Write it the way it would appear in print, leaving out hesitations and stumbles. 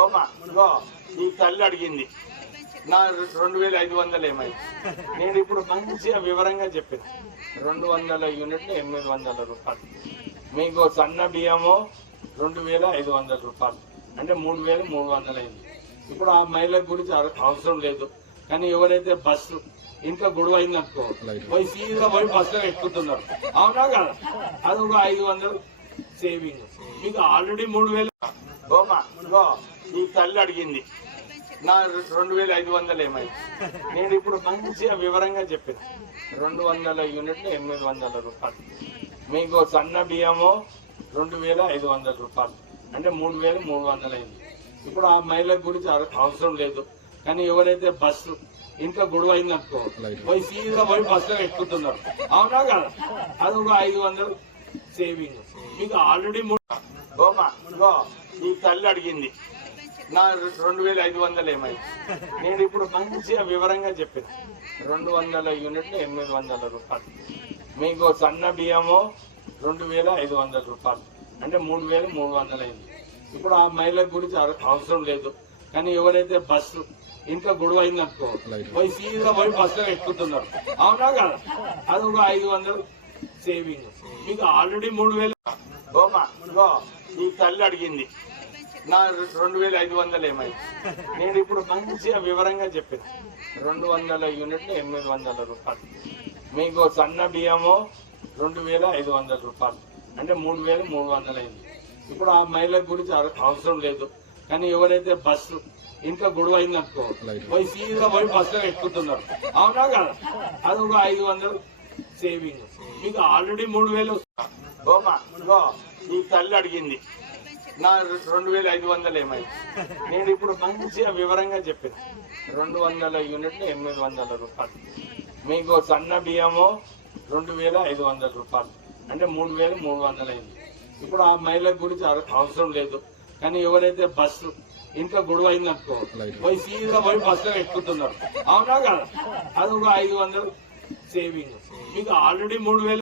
ఓమా ఇగో ఈ తల్లి అడిగింది నా 2500 ఏమైంది. నేను ఇప్పుడు మంచిగా వివరంగా చెప్పాను. 200 యూనిట్లు 800 రూపాయలు. మీకు సన్న బియ్యము 2500 రూపాయలు అంటే 3300 అయింది. ఇప్పుడు ఆ మహిళ గురించి అవసరం లేదు. కానీ ఎవరైతే బస్సు ఇంకా గొడవ అయిందనుకో పోయి సీదా పోయి బస్సులో ఎక్కుతున్నారు. అవునా కదా? అది ఒక 500 సేవింగ్. మీకు ఆల్రెడీ 3000. ఓమా ఇగో ఈ తల్లి అడిగింది నా 2500 ఏమైంది. నేను ఇప్పుడు మంచిగా వివరంగా చెప్పాను. 200 యూనిట్లు 800 రూపాయలు. మీకు సన్న బియ్యము 2500 రూపాయలు అంటే 3300 అయింది. ఇప్పుడు ఆ మహిళ గురించి అవసరం లేదు. కానీ ఎవరైతే బస్సు ఇంకా గొడవ అయిందనుకో పోయి సీదా పోయి బస్సులో ఎక్కుతున్నారు. అవునా కదా? అది ఒక 500 సేవింగ్. మీకు ఆల్రెడీ ఓమా ఇగో ఈ తల్లి అడిగింది నా 2500 ఏమైంది. నేను ఇప్పుడు మంచిగా వివరంగా చెప్పాను. 200 యూనిట్లు 800 రూపాయలు. మీకు సన్న బియ్యము 2500 రూపాయలు అంటే 3300 అయింది. ఇప్పుడు ఆ మహిళ గురించి అవసరం లేదు. కానీ ఎవరైతే బస్సు ఇంకా గొడవ అయిందనుకో పోయి సీదా పోయి బస్సులో ఎక్కుతున్నారు. అవునా కదా? అది ఒక 500 సేవింగ్. మీకు ఆల్రెడీ 3000. ఓమా ఇగో ఈ తల్లి అడిగింది నా 2500 ఏమైంది. నేను ఇప్పుడు మంచిగా వివరంగా చెప్పాను. 200 యూనిట్లు 800 రూపాయలు. మీకు సన్న బియ్యము 2500 రూపాయలు అంటే 3300 అయింది. ఇప్పుడు ఆ మహిళ గురించి అవసరం లేదు. కానీ ఎవరైతే బస్సు ఇంకా గొడవ అయిందనుకో పోయి సీదా పోయి బస్సులో ఎక్కుతున్నారు. అవునా కదా? అది ఒక 500 సేవింగ్. మీకు ఆల్రెడీ 3000. ఓమా ఇగో ఈ తల్లి అడిగింది నా 2500 ఏమైంది. నేను ఇప్పుడు మంచిగా వివరంగా చెప్పాను. 200 యూనిట్లు 800 రూపాయలు. మీకు సన్న బియ్యము 2500 రూపాయలు అంటే 3300 అయింది. ఇప్పుడు ఆ మహిళ గురించి అవసరం లేదు. కానీ ఎవరైతే బస్సు ఇంకా గొడవ అయిందనుకో పోయి సీదా పోయి బస్సులో ఎక్కుతున్నారు. అవునా కదా? అది ఒక 500 సేవింగ్. మీకు ఆల్రెడీ 3000.